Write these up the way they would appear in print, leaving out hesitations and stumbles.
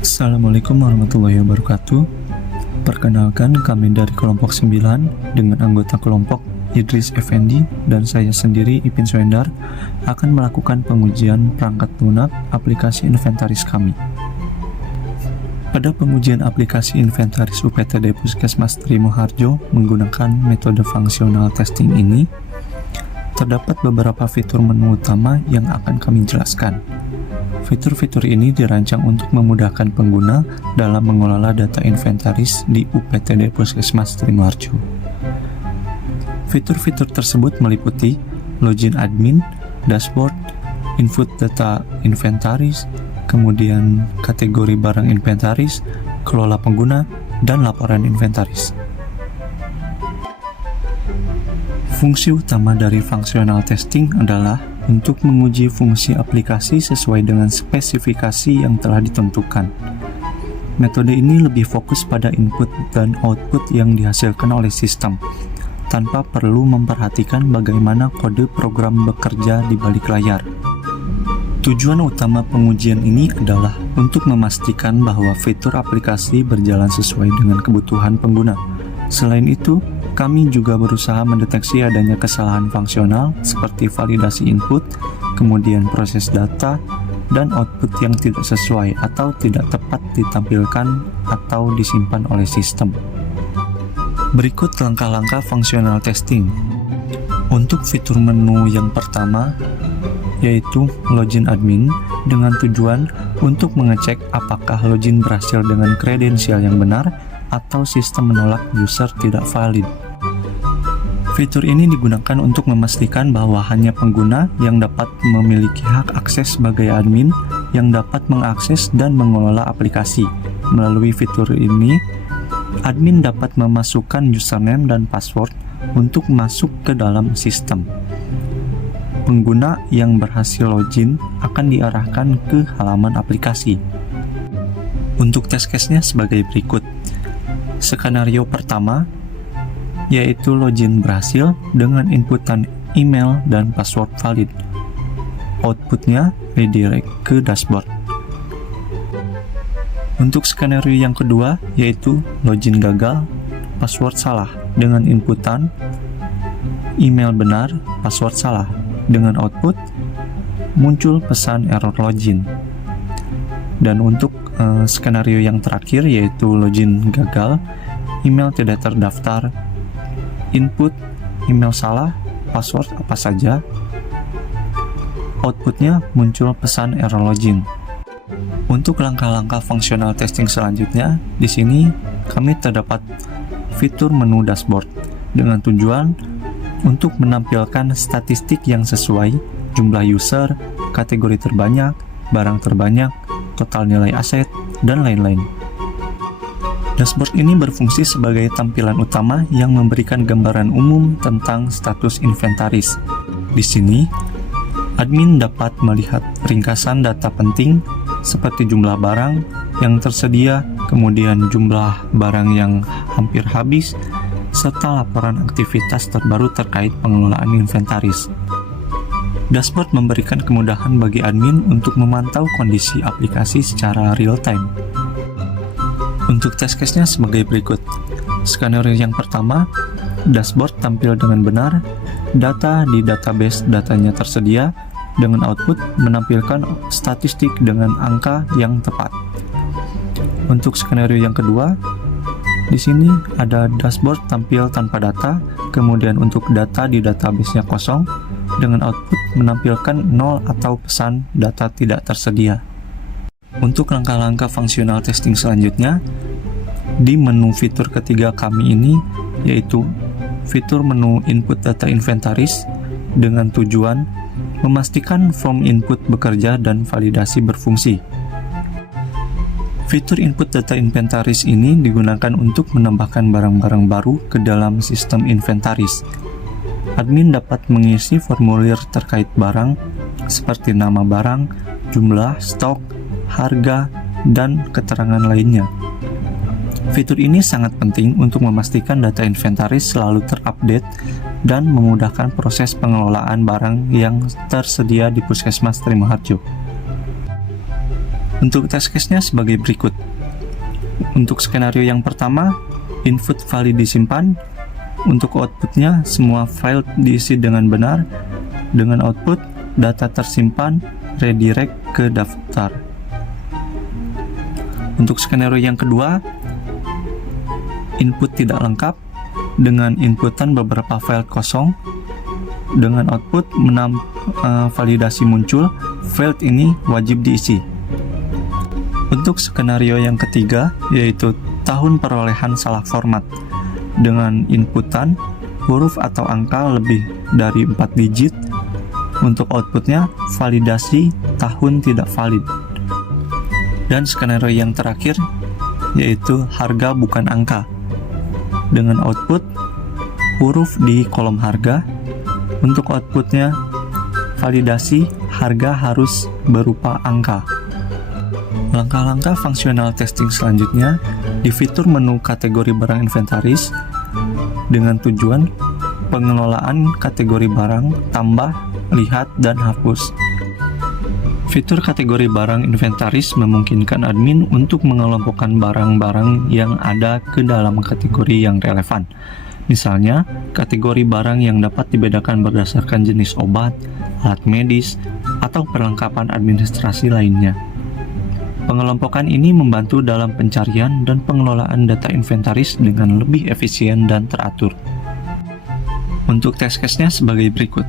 Assalamualaikum warahmatullahi wabarakatuh. Perkenalkan, kami dari kelompok 9 dengan anggota kelompok Idris Effendi dan saya sendiri Ipin Swendar akan melakukan pengujian perangkat lunak aplikasi inventaris kami. Pada pengujian aplikasi inventaris UPTD Puskesmas Trimoharjo menggunakan metode fungsional testing ini, terdapat beberapa fitur menu utama yang akan kami jelaskan. Fitur-fitur ini dirancang untuk memudahkan pengguna dalam mengelola data inventaris di UPTD Puskesmas Trimoharjo. Fitur-fitur tersebut meliputi login admin, dashboard, input data inventaris, kemudian kategori barang inventaris, kelola pengguna, dan laporan inventaris. Fungsi utama dari functional testing adalah untuk menguji fungsi aplikasi sesuai dengan spesifikasi yang telah ditentukan. Metode ini lebih fokus pada input dan output yang dihasilkan oleh sistem, tanpa perlu memperhatikan bagaimana kode program bekerja di balik layar. Tujuan utama pengujian ini adalah untuk memastikan bahwa fitur aplikasi berjalan sesuai dengan kebutuhan pengguna. Selain itu, kami juga berusaha mendeteksi adanya kesalahan fungsional seperti validasi input, kemudian proses data, dan output yang tidak sesuai atau tidak tepat ditampilkan atau disimpan oleh sistem. Berikut langkah-langkah fungsional testing. Untuk fitur menu yang pertama, yaitu login admin, dengan tujuan untuk mengecek apakah login berhasil dengan kredensial yang benar atau sistem menolak user tidak valid. Fitur ini digunakan untuk memastikan bahwa hanya pengguna yang dapat memiliki hak akses sebagai admin yang dapat mengakses dan mengelola aplikasi. Melalui fitur ini, admin dapat memasukkan username dan password untuk masuk ke dalam sistem. Pengguna yang berhasil login akan diarahkan ke halaman aplikasi. Untuk test case-nya sebagai berikut. Skenario pertama, yaitu login berhasil dengan inputan email dan password valid. Outputnya redirect ke dashboard. Untuk skenario yang kedua, yaitu login gagal, password salah dengan inputan email benar, password salah. Dengan output, muncul pesan error login. Dan untuk skenario yang terakhir, yaitu login gagal, email tidak terdaftar, input email salah, password apa saja, outputnya muncul pesan error login. Untuk langkah-langkah fungsional testing selanjutnya, di sini kami terdapat fitur menu dashboard dengan tujuan untuk menampilkan statistik yang sesuai, jumlah user, kategori terbanyak, barang terbanyak, total nilai aset, dan lain-lain. Dashboard ini berfungsi sebagai tampilan utama yang memberikan gambaran umum tentang status inventaris. Di sini, admin dapat melihat ringkasan data penting seperti jumlah barang yang tersedia, kemudian jumlah barang yang hampir habis, serta laporan aktivitas terbaru terkait pengelolaan inventaris. Dashboard memberikan kemudahan bagi admin untuk memantau kondisi aplikasi secara real-time. Untuk test case-nya sebagai berikut. Skenario yang pertama, dashboard tampil dengan benar, data di database datanya tersedia, dengan output menampilkan statistik dengan angka yang tepat. Untuk skenario yang kedua, di sini ada dashboard tampil tanpa data, kemudian untuk data di database-nya kosong, dengan output menampilkan 0 atau pesan data tidak tersedia. Untuk langkah-langkah fungsional testing selanjutnya, di menu fitur ketiga kami ini, yaitu fitur menu input data inventaris, dengan tujuan memastikan form input bekerja dan validasi berfungsi. Fitur input data inventaris ini digunakan untuk menambahkan barang-barang baru ke dalam sistem inventaris. Admin dapat mengisi formulir terkait barang seperti nama barang, jumlah, stok, harga, dan keterangan lainnya. Fitur ini sangat penting untuk memastikan data inventaris selalu terupdate dan memudahkan proses pengelolaan barang yang tersedia di Puskesmas Trimoharjo. Untuk test case-nya sebagai berikut. Untuk skenario yang pertama, input valid disimpan. Untuk outputnya, semua file diisi dengan benar. Dengan output, data tersimpan, redirect ke daftar. Untuk skenario yang kedua, input tidak lengkap. Dengan inputan beberapa file kosong. Dengan output, validasi muncul, file ini wajib diisi. Untuk skenario yang ketiga, yaitu tahun perolehan salah format. Dengan inputan, huruf atau angka lebih dari 4 digit. Untuk outputnya, validasi tahun tidak valid. Dan skenario yang terakhir, yaitu harga bukan angka. Dengan output, huruf di kolom harga. Untuk outputnya, validasi harga harus berupa angka. Langkah-langkah fungsional testing selanjutnya di fitur menu kategori barang inventaris dengan tujuan pengelolaan kategori barang, tambah, lihat, dan hapus. Fitur kategori barang inventaris memungkinkan admin untuk mengelompokkan barang-barang yang ada ke dalam kategori yang relevan. Misalnya, kategori barang yang dapat dibedakan berdasarkan jenis obat, alat medis, atau perlengkapan administrasi lainnya. Pengelompokan ini membantu dalam pencarian dan pengelolaan data inventaris dengan lebih efisien dan teratur. Untuk test case-nya sebagai berikut.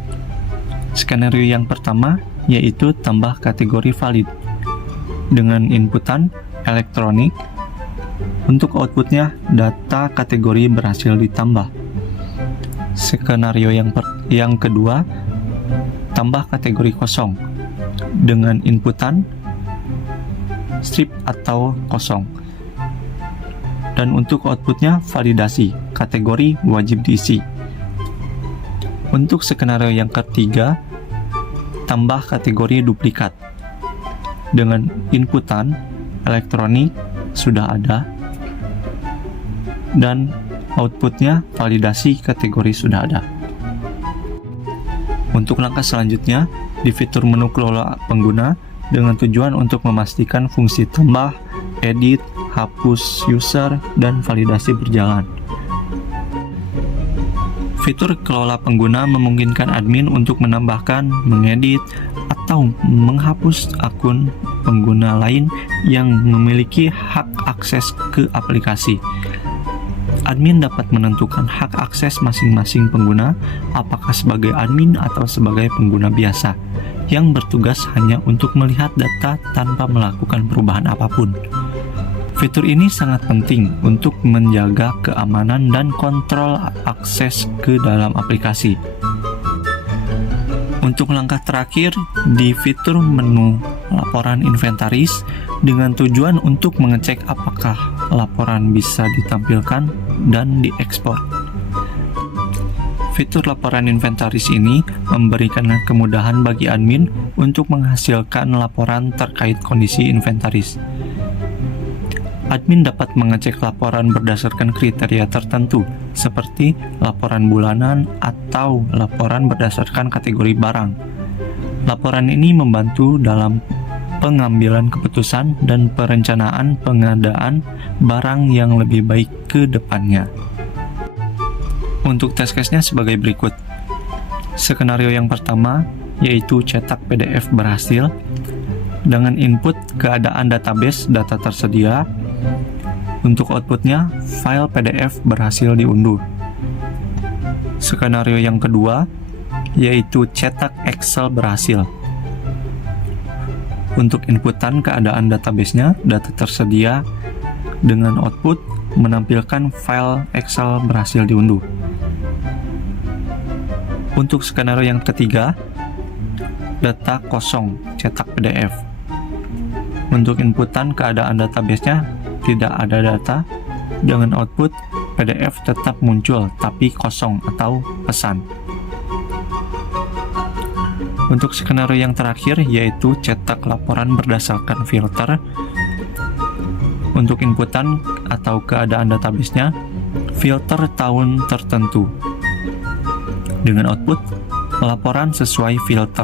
Skenario yang pertama, yaitu tambah kategori valid. Dengan inputan elektronik, untuk outputnya data kategori berhasil ditambah. Skenario yang kedua, tambah kategori kosong. Dengan inputan strip atau kosong. Dan untuk outputnya validasi, kategori wajib diisi. Untuk skenario yang ketiga, tambah kategori duplikat. Dengan inputan elektronik sudah ada, dan outputnya validasi kategori sudah ada. Untuk langkah selanjutnya, di fitur menu kelola pengguna, dengan tujuan untuk memastikan fungsi tambah, edit, hapus user, dan validasi berjalan. Fitur kelola pengguna memungkinkan admin untuk menambahkan, mengedit, atau menghapus akun pengguna lain yang memiliki hak akses ke aplikasi. Admin dapat menentukan hak akses masing-masing pengguna, apakah sebagai admin atau sebagai pengguna biasa, yang bertugas hanya untuk melihat data tanpa melakukan perubahan apapun. Fitur ini sangat penting untuk menjaga keamanan dan kontrol akses ke dalam aplikasi. Untuk langkah terakhir, di fitur menu laporan inventaris, dengan tujuan untuk mengecek apakah laporan bisa ditampilkan dan diekspor. Fitur laporan inventaris ini memberikan kemudahan bagi admin untuk menghasilkan laporan terkait kondisi inventaris. Admin dapat mengecek laporan berdasarkan kriteria tertentu, seperti laporan bulanan atau laporan berdasarkan kategori barang. Laporan ini membantu dalam pengambilan keputusan dan perencanaan pengadaan barang yang lebih baik ke depannya. Untuk test case-nya sebagai berikut. Skenario yang pertama, yaitu cetak PDF berhasil. Dengan input keadaan database data tersedia. Untuk outputnya, file PDF berhasil diunduh. Skenario yang kedua, yaitu cetak Excel berhasil. Untuk inputan keadaan database-nya, data tersedia. Dengan output, menampilkan file Excel berhasil diunduh. Untuk skenario yang ketiga, data kosong, cetak PDF. Untuk inputan keadaan database-nya, tidak ada data. Dengan output, PDF tetap muncul, tapi kosong atau pesan. Untuk skenario yang terakhir, yaitu cetak laporan berdasarkan filter. Untuk inputan atau keadaan database-nya, filter tahun tertentu. Dengan output, laporan sesuai filter.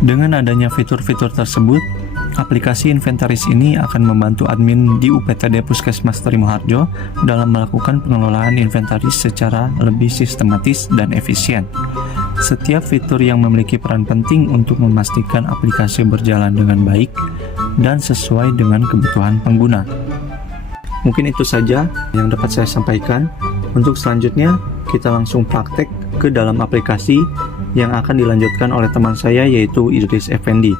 Dengan adanya fitur-fitur tersebut, Aplikasi inventaris ini akan membantu admin di UPTD Puskesmas Trimoharjo dalam melakukan pengelolaan inventaris secara lebih sistematis dan efisien. Setiap fitur yang memiliki peran penting untuk memastikan aplikasi berjalan dengan baik dan sesuai dengan kebutuhan pengguna. Mungkin itu saja yang dapat saya sampaikan. Untuk selanjutnya, kita langsung praktek ke dalam aplikasi yang akan dilanjutkan oleh teman saya, yaitu Idris Effendi.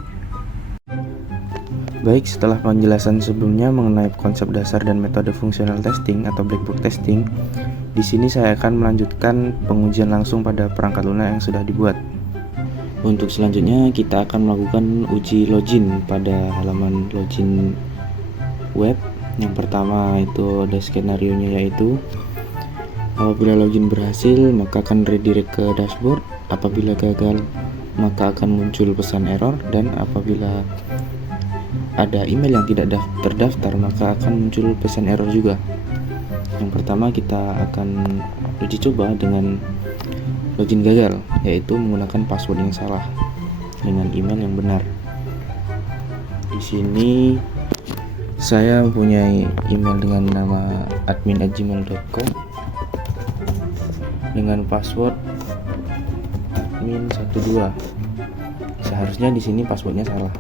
Baik, setelah penjelasan sebelumnya mengenai konsep dasar dan metode fungsional testing atau black box testing, di sini saya akan melanjutkan pengujian langsung pada perangkat lunak yang sudah dibuat. Untuk selanjutnya kita akan melakukan uji login pada halaman login web. Yang pertama itu ada skenario-nya, yaitu apabila login berhasil maka akan redirect ke dashboard, apabila gagal maka akan muncul pesan error, dan apabila ada email yang tidak terdaftar maka akan muncul pesan error juga. Yang pertama kita akan uji coba dengan login gagal, yaitu menggunakan password yang salah dengan email yang benar. Di sini saya mempunyai email dengan nama admin@gmail.com dengan password admin12. Seharusnya di sini passwordnya salah.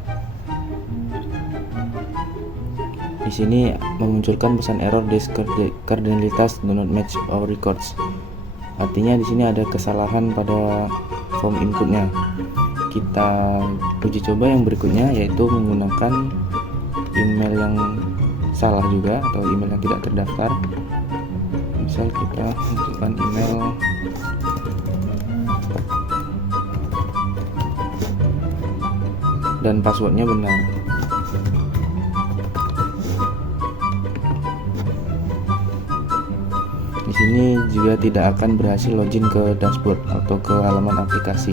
Di sini memunculkan pesan error disk cardinalitas do not match our records. Artinya di sini ada kesalahan pada form inputnya. Kita uji coba yang berikutnya, yaitu menggunakan email yang salah juga atau email yang tidak terdaftar. Misal kita masukkan email dan passwordnya benar. Di sini juga tidak akan berhasil login ke dashboard atau ke halaman aplikasi.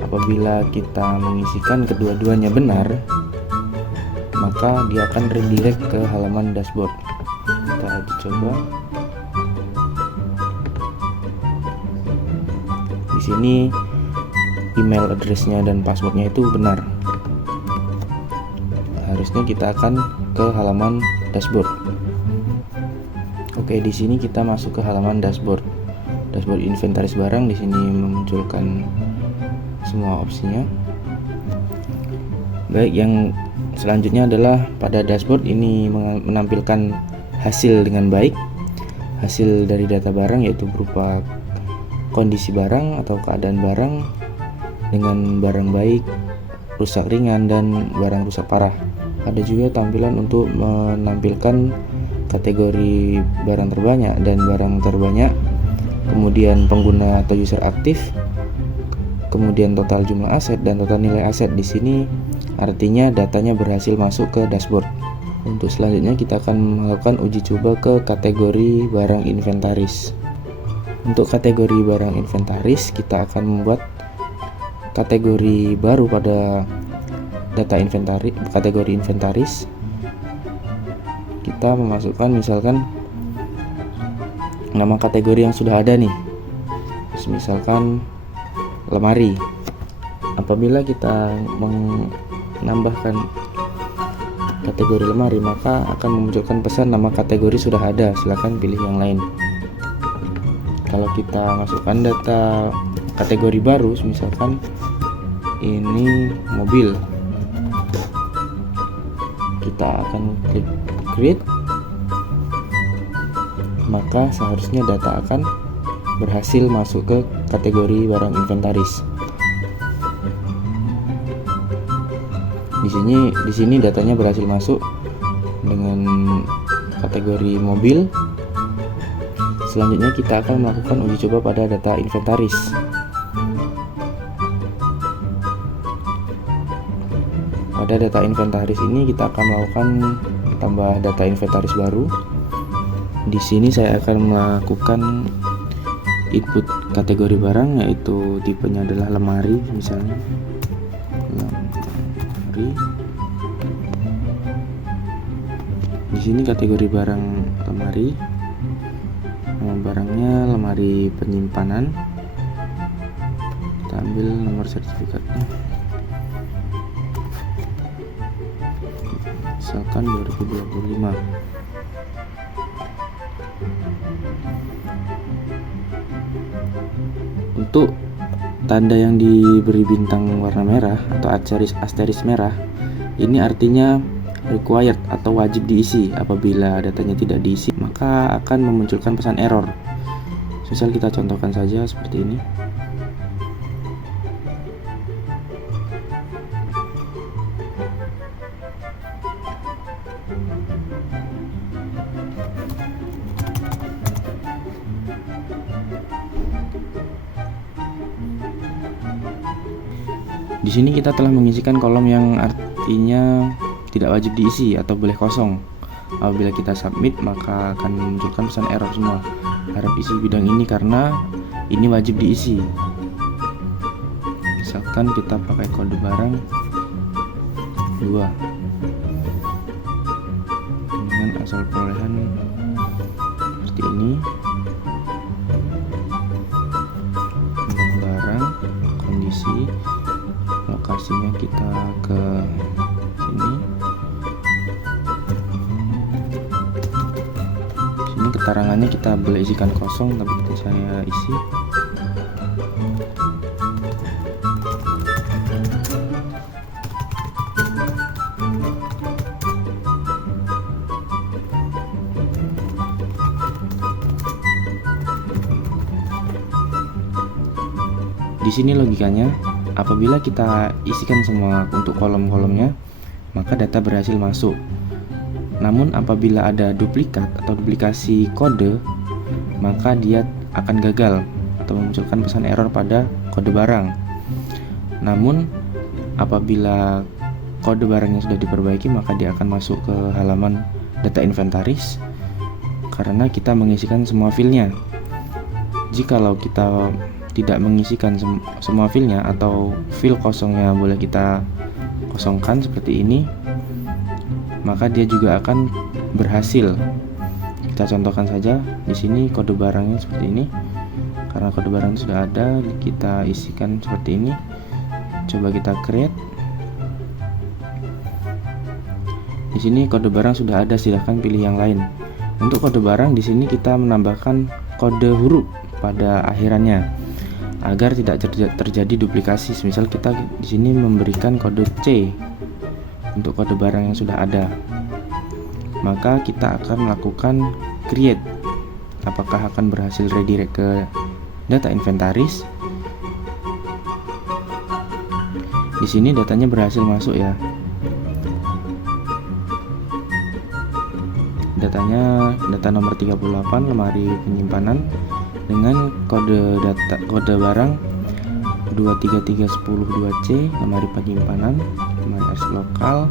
Apabila kita mengisikan kedua-duanya benar, maka dia akan redirect ke halaman dashboard. Kita uji coba. Di sini email address-nya dan passwordnya itu benar. Harusnya kita akan ke halaman dashboard. Oke, di sini kita masuk ke halaman dashboard. Dashboard inventaris barang di sini memunculkan semua opsinya. Baik, yang selanjutnya adalah pada dashboard ini menampilkan hasil dengan baik. Hasil dari data barang yaitu berupa kondisi barang atau keadaan barang dengan barang baik, rusak ringan, dan barang rusak parah. Ada juga tampilan untuk menampilkan kategori barang terbanyak dan barang terbanyak, kemudian pengguna atau user aktif, kemudian total jumlah aset dan total nilai aset. Di sini artinya datanya berhasil masuk ke dashboard. Untuk selanjutnya kita akan melakukan uji coba ke kategori barang inventaris. Untuk kategori barang inventaris kita akan membuat kategori baru pada data inventaris. Kategori inventaris kita memasukkan misalkan nama kategori yang sudah ada nih, misalkan lemari. Apabila kita menambahkan kategori lemari maka akan memunculkan pesan nama kategori sudah ada, silakan pilih yang lain. Kalau kita masukkan data kategori baru, misalkan ini mobil, kita akan klik create, maka seharusnya data akan berhasil masuk ke kategori barang inventaris. Di sini datanya berhasil masuk dengan kategori mobil. Selanjutnya kita akan melakukan uji coba pada data inventaris. Pada data inventaris ini kita akan melakukan tambah data inventaris baru. Di sini saya akan melakukan input kategori barang, yaitu tipenya adalah lemari, misalnya lemari. Di sini kategori barang lemari, nama barangnya lemari penyimpanan. Kita ambil nomor sertifikatnya. misalkan 2025. Untuk tanda yang diberi bintang warna merah atau asteris merah, ini artinya required atau wajib diisi. Apabila datanya tidak diisi, maka akan memunculkan pesan error. Misal kita contohkan saja seperti ini. Di sini kita telah mengisikan kolom yang artinya tidak wajib diisi atau boleh kosong. Apabila kita submit, maka akan memunculkan pesan error semua. Harap isi bidang ini karena ini wajib diisi. Misalkan kita pakai kode barang 2 dengan asal perolehan seperti ini. Barang, kondisi, lokasinya kita ke sini. Sini keterangannya kita boleh isikan kosong, tapi saya isi. Di sini logikanya, apabila kita isikan semua untuk kolom-kolomnya, maka data berhasil masuk. Namun apabila ada duplikat atau duplikasi kode, maka dia akan gagal atau memunculkan pesan error pada kode barang. Namun apabila kode barangnya sudah diperbaiki, maka dia akan masuk ke halaman data inventaris karena kita mengisikan semua filenya. Jikalau kita tidak mengisikan semua filenya atau fil kosongnya boleh kita kosongkan seperti ini, maka dia juga akan berhasil. Kita contohkan saja di sini kode barangnya seperti ini. Karena kode barang sudah ada, kita isikan seperti ini. Coba kita create. Di sini kode barang sudah ada, silahkan pilih yang lain. Untuk kode barang di sini kita menambahkan kode huruf pada akhirannya agar tidak terjadi duplikasi. Misal kita di sini memberikan kode C untuk kode barang yang sudah ada, maka kita akan melakukan create. Apakah akan berhasil redirect ke data inventaris? Di sini datanya berhasil masuk ya. Data nomor 38 lemari penyimpanan dengan kode barang 233102C lemari penyimpanan, lemari arsip lokal.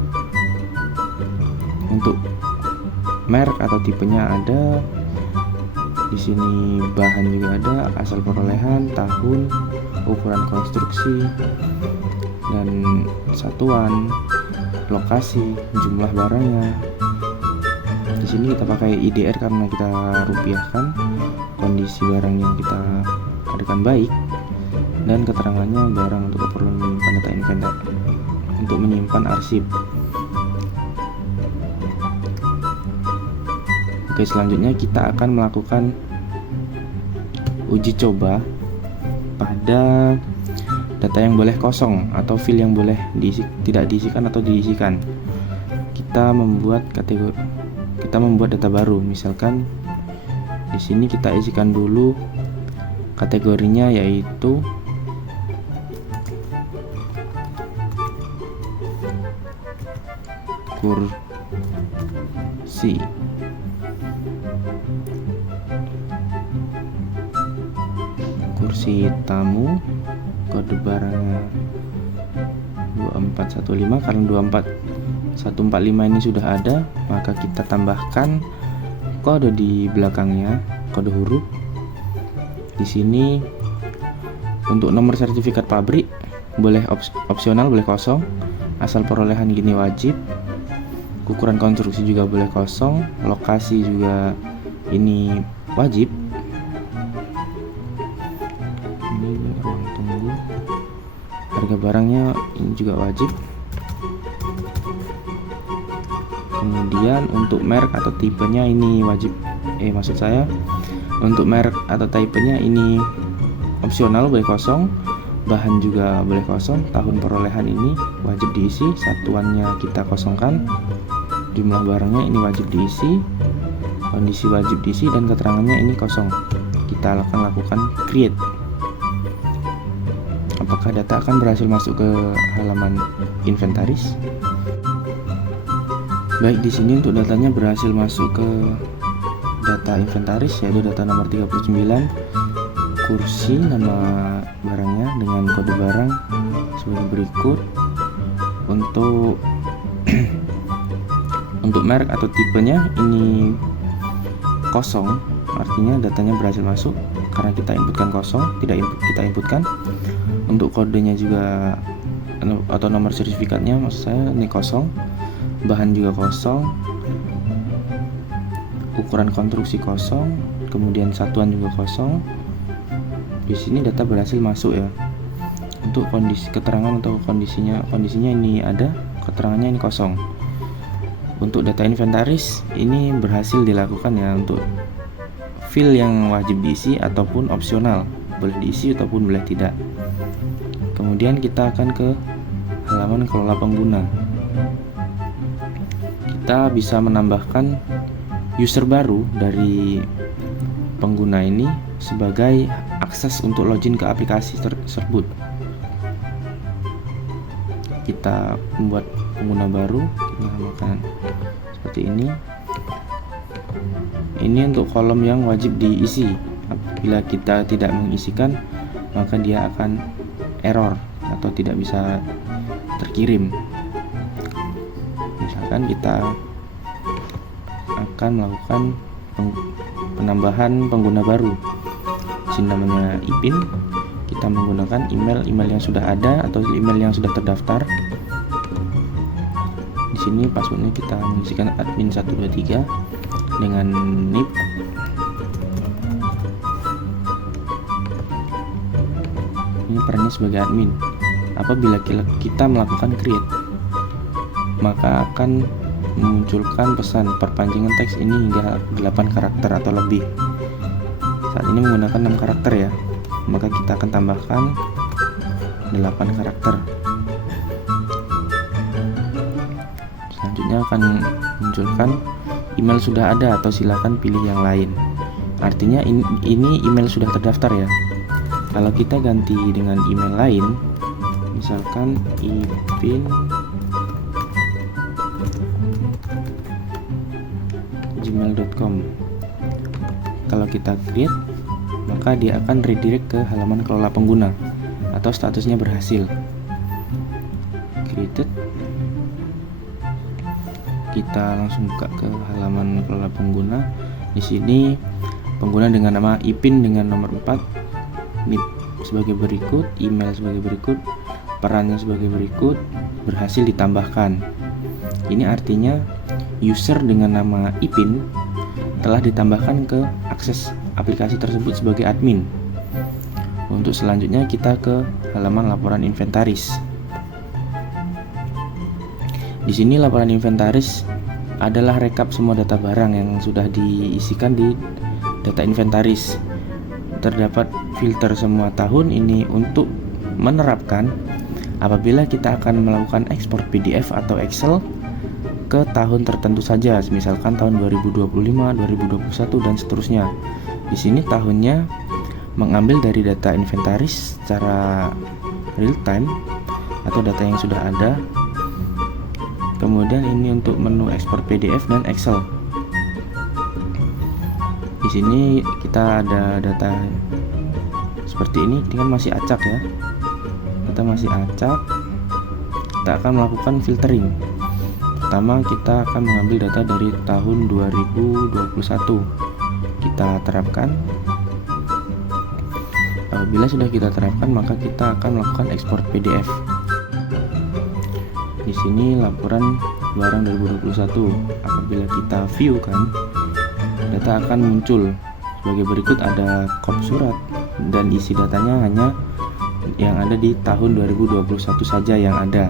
Untuk merek atau tipenya ada. Di sini bahan juga ada, asal perolehan, tahun, ukuran konstruksi, dan satuan, lokasi, jumlah barangnya. Di sini kita pakai IDR karena kita rupiahkan kondisi barang yang kita adakan baik, dan keterangannya barang untuk keperluan menyimpan data inventar untuk menyimpan arsip. Oke, selanjutnya kita akan melakukan uji coba pada data yang boleh kosong atau fil yang boleh tidak diisikan atau diisikan. Kita membuat data baru. Misalkan di sini kita isikan dulu kategorinya, yaitu kursi. Kursi tamu, kode barangnya 2415. Karena 24145 ini sudah ada, maka kita tambahkan kode di belakangnya, kode huruf. Di sini untuk nomor sertifikat pabrik boleh opsional, boleh kosong. Asal perolehan gini wajib. Ukuran konstruksi juga boleh kosong. Lokasi juga ini wajib. Ini ruang tunggu. Harga barangnya ini juga wajib. Kemudian untuk merek atau tipenya ini wajib, untuk merek atau tipenya ini opsional, boleh kosong. Bahan juga boleh kosong. Tahun perolehan ini wajib diisi, satuannya kita kosongkan. Jumlah barangnya ini wajib diisi, kondisi wajib diisi, dan keterangannya ini kosong. Kita akan lakukan create. Apakah data akan berhasil masuk ke halaman inventaris? Baik, di sini untuk datanya berhasil masuk ke data inventaris, yaitu data nomor 39, kursi, nama barangnya dengan kode barang sebagai berikut. Untuk untuk merek atau tipenya ini kosong, artinya datanya berhasil masuk karena kita inputkan kosong, kita inputkan. Untuk kodenya juga atau nomor sertifikatnya maksud saya ini kosong. Bahan juga kosong, ukuran konstruksi kosong, kemudian satuan juga kosong. Di sini data berhasil masuk ya. Untuk kondisi keterangan atau kondisinya ini ada, keterangannya ini kosong. Untuk data inventaris ini berhasil dilakukan ya, untuk field yang wajib diisi ataupun opsional, boleh diisi ataupun boleh tidak. Kemudian kita akan ke halaman kelola pengguna. Kita bisa menambahkan user baru dari pengguna ini sebagai akses untuk login ke aplikasi tersebut. Kita membuat pengguna baru, kita namakan seperti ini. Ini untuk kolom yang wajib diisi. Apabila kita tidak mengisikan, maka dia akan error atau tidak bisa terkirim. Misalkan kita akan melakukan penambahan pengguna baru, di sini namanya IPIN. Kita menggunakan email yang sudah ada atau email yang sudah terdaftar. Di sini passwordnya kita mengisikan admin123 dengan NIP. Ini perannya sebagai admin. Apabila kita melakukan create, maka akan memunculkan pesan perpanjangan teks ini hingga 8 karakter atau lebih. Saat ini menggunakan 6 karakter ya, maka kita akan tambahkan 8 karakter. Selanjutnya akan munculkan email sudah ada atau silakan pilih yang lain. Artinya ini email sudah terdaftar ya. Kalau kita ganti dengan email lain, misalkan ipin gmail.com. Kalau kita create, maka dia akan redirect ke halaman kelola pengguna atau statusnya berhasil. Created. Kita langsung buka ke halaman kelola pengguna. Di sini pengguna dengan nama ipin dengan nomor 4, NIP sebagai berikut, email sebagai berikut, perannya sebagai berikut, berhasil ditambahkan. Ini artinya user dengan nama ipin telah ditambahkan ke akses aplikasi tersebut sebagai admin. Untuk selanjutnya kita ke halaman laporan inventaris. Di sini laporan inventaris adalah rekap semua data barang yang sudah diisikan di data inventaris. Terdapat filter semua tahun ini untuk menerapkan apabila kita akan melakukan ekspor PDF atau Excel ke tahun tertentu saja, misalkan tahun 2025, 2021 dan seterusnya. Di sini tahunnya mengambil dari data inventaris secara real time atau data yang sudah ada. Kemudian ini untuk menu ekspor PDF dan Excel. Di sini kita ada data seperti ini kan masih acak ya. Data masih acak. Kita akan melakukan filtering. Pertama kita akan mengambil data dari tahun 2021. Kita terapkan. Apabila sudah kita terapkan, maka kita akan melakukan ekspor PDF. Di sini laporan barang 2021. Apabila kita view kan, data akan muncul sebagai berikut, ada kop surat dan isi datanya hanya yang ada di tahun 2021 saja yang ada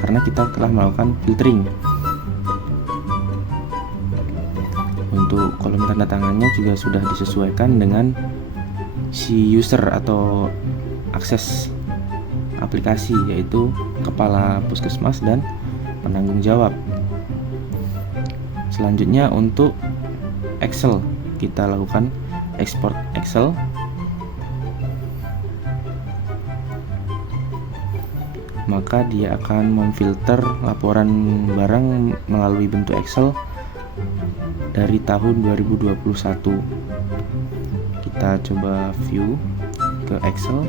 karena kita telah melakukan filtering. untuk kolom tanda tangannya juga sudah disesuaikan dengan si user atau akses aplikasi, yaitu kepala puskesmas dan penanggung jawab. Selanjutnya untuk Excel, kita lakukan export Excel. Maka dia akan memfilter laporan barang melalui bentuk Excel dari tahun 2021. Kita coba view ke Excel.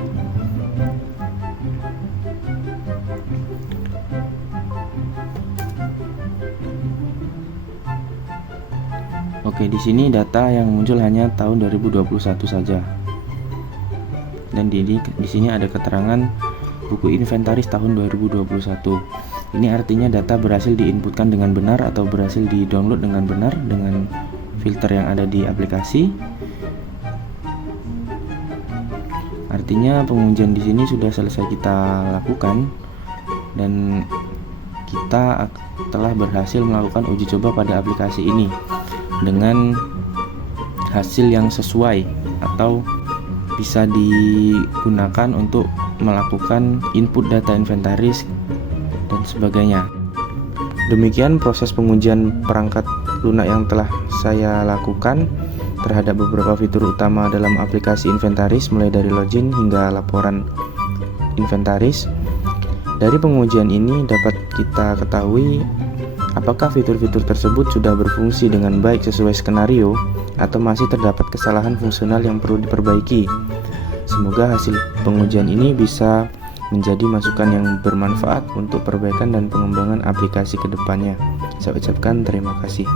Oke, di sini data yang muncul hanya tahun 2021 saja. Dan di sini ada keterangan buku inventaris tahun 2021. Ini artinya data berhasil diinputkan dengan benar atau berhasil di-download dengan benar dengan filter yang ada di aplikasi. Artinya pengujian di sini sudah selesai kita lakukan dan kita telah berhasil melakukan uji coba pada aplikasi ini dengan hasil yang sesuai atau bisa digunakan untuk melakukan input data inventaris dan sebagainya. Demikian proses pengujian perangkat lunak yang telah saya lakukan terhadap beberapa fitur utama dalam aplikasi inventaris, mulai dari login hingga laporan inventaris. Dari pengujian ini dapat kita ketahui apakah fitur-fitur tersebut sudah berfungsi dengan baik sesuai skenario atau masih terdapat kesalahan fungsional yang perlu diperbaiki. Semoga hasil pengujian ini bisa menjadi masukan yang bermanfaat untuk perbaikan dan pengembangan aplikasi ke depannya. Saya ucapkan terima kasih.